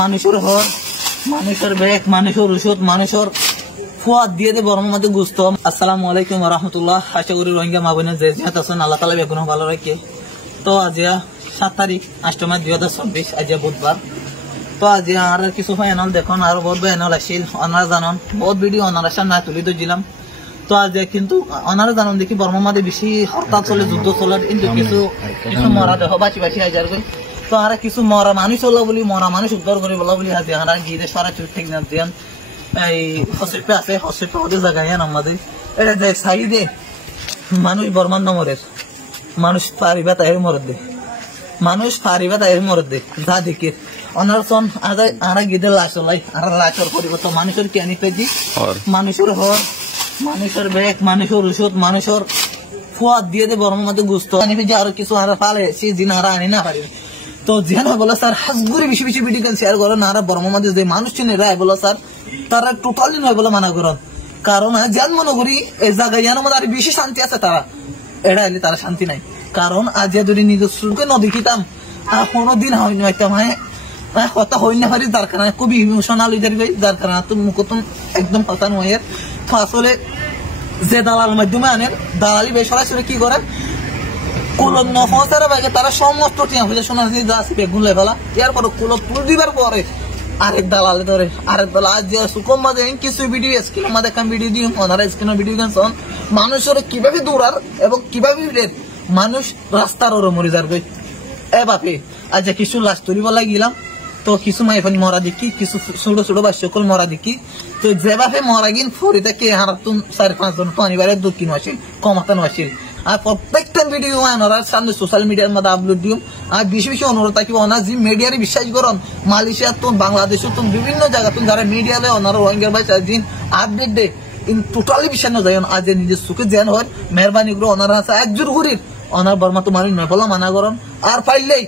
মানুষের হর, মানুষের ব্যাগ, মানুষের ওষুধ, মানুষের ফুয়াদ দিয়ে দে বর্ম মধ্যে গুস্ত। আসসালামু আলাইকুম ওয়া রাহমাতুল্লাহ। আশা করি রোহিঙ্গা মা বোনের যে যেহাত আছেন আল্লাহ তাআলা বেগুন ভালো রাখে। তো আজ 7 তারিখ 8 মাস 2024, আজ বুধবার। তো আজ আর কিছু ফাইনাল দেখুন, আর বহুত ফাইনাল আসিল। ওনারা জানান বহুত ভিডিও ওনারা সামনে তুলে দিলাম। তো আজ কিন্তু ওনারা জানান দেখি বর্মা মাঝে বেশি হরতাল চলে, যুদ্ধ চলে, কিন্তু কিছু মরা দেহ বাঁচি হাজার করে। তো আর কিছু মরা মানুষ হলো বলি, মরা মানুষ উদ্ধার করে বলা বলি হাতে আর গিয়ে সরাসরি ঠিক না দেন এই হসপিটাল আছে, হসপিটাল ওদের জায়গায় আমাদের এটা দেখ সাইডে মানুষ বর্মান নমরের মানুষ পারিবা তাই মরদ দে, মানুষ পারিবা তাই মরদ দে যা দেখে ওনার সন আর গিয়ে লাশ লাই আর লাশর পরিবর্তন মানুষের কেনি পেজি, মানুষের হর, মানুষের ব্যাগ, মানুষের ওষুধ, মানুষের ফুয়াদ দিয়ে দে বর্মের মধ্যে গুস্ত পেজি আরো কিছু আর পালে সে জিন আর আনি না পারি। তো যেন বলো স্যার হাজগুড়ি বেশি বেশি ভিডিও শেয়ার করো না, আর বর্মের মধ্যে যে মানুষ চিনে রায় বলো স্যার তারা টোটালি নয় বলে মানা করন। কারণ যেন মনে করি এই জায়গায় যেন মধ্যে আর বেশি শান্তি আছে, তারা এটা এলে তারা শান্তি নাই। কারণ আজ যদি নিজস্বকে ন দেখিতাম আর কোনোদিন হয়নি একদম কথা হই না পারি, যার কারণে খুবই ইমোশনাল হয়ে যাবে, যার কারণে তুমি মুখতম একদম কথা নয়। তো আসলে যে দালাল মাধ্যমে আনেন দালালি বেশ সরাসরি কি করে কুলত নফার বাইরে তারা সমস্ত টিয়া হয়ে শোনা যা আছে বেগুন লেভেলা এরপর কুলত তুল দিবার পরে আরেক দালালে ধরে আরেক দালাল আজ সুকম মাঝে কিছু ভিডিও স্ক্রিনের মাঝে একটা ভিডিও দিই, ওনারা স্ক্রিনের ভিডিও গান মানুষের কিভাবে দৌড়ার এবং কিভাবে মানুষ রাস্তার ওরে মরে যাবে। এ বাপে আজ কিছু লাশ তুলিব লাগিলাম, তো কিছু মাইফানি মরা দেখি, কিছু ছোট ছোট বা সকল মরা দেখি। তো যে বাপে মরা গিন ফরিতে কে হারাতুন 4-5 জন পানিবারের দক্ষিণ আসিল কমাতানো আসিল। আর প্রত্যেকটা ভিডিও ওনার সামনে সোশ্যাল মিডিয়ার মধ্যে আপলোড দিও। আর বেশি বেশি অনুরোধ থাকি ওনার যে মিডিয়ারে বিশ্বাস করুন, মালয়েশিয়া তুন বাংলাদেশ তুন বিভিন্ন জায়গা তুন যারা মিডিয়ালে ওনার রোহিঙ্গার ভাই দিন আপডেট দে টোটালি বিশ্বাস না যায়। আজ নিজের সুখে যেন হয় মেহরবানি করে ওনারা আছে একজোর করির ওনার বর্মা তো মানুষ নয় বলা মানা করুন। আর পাইলেই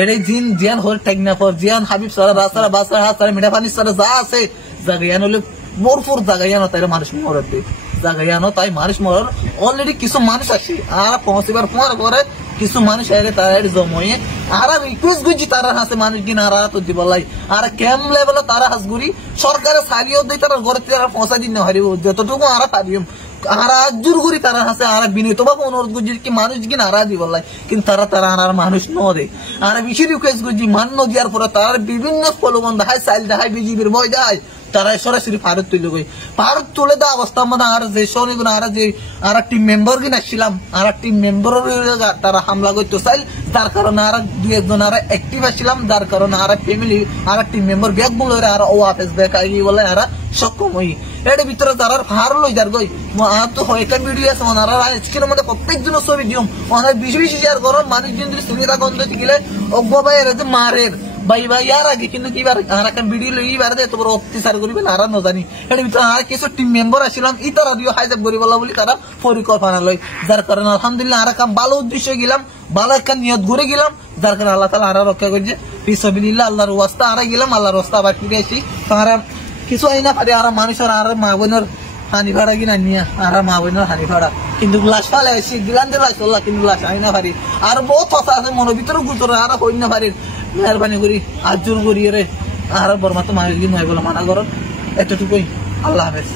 এড়ে জিন জিয়ান হল টেকনা পর জিয়ান হাবিব সারা রাস্তারা বাসারা হাত সারা মিঠা পানি সারা যা আছে জায়গায়ান হলে ভরপুর জায়গায়ান তাই মানুষ মরত দে জায়গায়ানো তাই মানুষ মরার অলরেডি কিছু মানুষ আসে আর পৌঁছিবার পরে কিছু মানুষ আরে তারা জময়ে আর রিকোয়েস্ট করছি তারা হাসে মানুষ কিনা আর তো দিবলাই আর কেম লেভেল তারা হাসগুড়ি সরকারের সারিও দিয়ে তারা ঘরে তারা পৌঁছা দিন হারিব যতটুকু আর পারিম আর জোর করি তারা হাসে আর বিনীত ভাবে অনুরোধ করছি কি মানুষ কিনা আর দিবলাই, কিন্তু তারা আর মানুষ ন দে আর বেশি রিকোয়েস্ট করছি মান ন দেওয়ার পরে তার বিভিন্ন প্রলোভন দেখায় চাইল দেখায় বিজিবির ভয় দেয় তারা সরাসরি ভারত তুলে গই ভারত তুলে দেওয়া অবস্থার মধ্যে আর যে শনিগুলো আর যে আর টিম মেম্বার কিনা আসছিলাম আর টিম মেম্বার তারা হামলা করতে চাইল, যার কারণে আর 2-1 আর অ্যাক্টিভ আসছিলাম, যার কারণে আর ফ্যামিলি আর টিম মেম্বার ব্যাগ বলে আর ও অফিস ব্যাগ আই বলে আর সক্ষম হই এর ভিতরে তারা ভার লই যার গই তো হয়তো ভিডিও আছে ওনারা স্ক্রিনের মধ্যে প্রত্যেকজন ছবি দিও ওনার বেশি বেশি শেয়ার করো মানুষ যদি সুবিধা গন্ধ গেলে অজ্ঞাবাই যে মারের ভাই আর আগে কিন্তু কিবার আর একটা ভিডিও লই বার দে তোর অত্যাচার করিবেন আর ন জানি এর ভিতরে আর কিছু টিম মেম্বার আসছিলাম ই তারা দিও হাইজাক করি বলা বলি তারা পরিকল্পনা লই, যার কারণে আলহামদুলিল্লাহ আর কাম ভালো উদ্দেশ্য গেলাম ভালো একটা নিয়ত ঘুরে গেলাম, যার কারণে আল্লাহ তাআলা আর রক্ষা করছে ফিসাবিলিল্লাহ আল্লাহর ওয়াস্তা আর গেলাম আল্লাহর ওয়াস্তা আবার ফিরে আসি। তারা কিছু আইনা পারে আর মানুষের আর মা বোনের হানি ভাড়া কিনা নিয়ে আর মা বোনের হানি ভাড়া কিন্তু লাশ ফালে আসি দিলাম যে লাশ চললা কিন্তু লাশ আইনা পারি আর বহুত কথা আছে মনের ভিতরে গুতরে আর হই না পারি। মেহরবানি করি আজ জোর করি রে আর বর্মা তো মানুষ দিন হয় বলে মানা করো, এতটুকুই। আল্লাহ হাফেজ।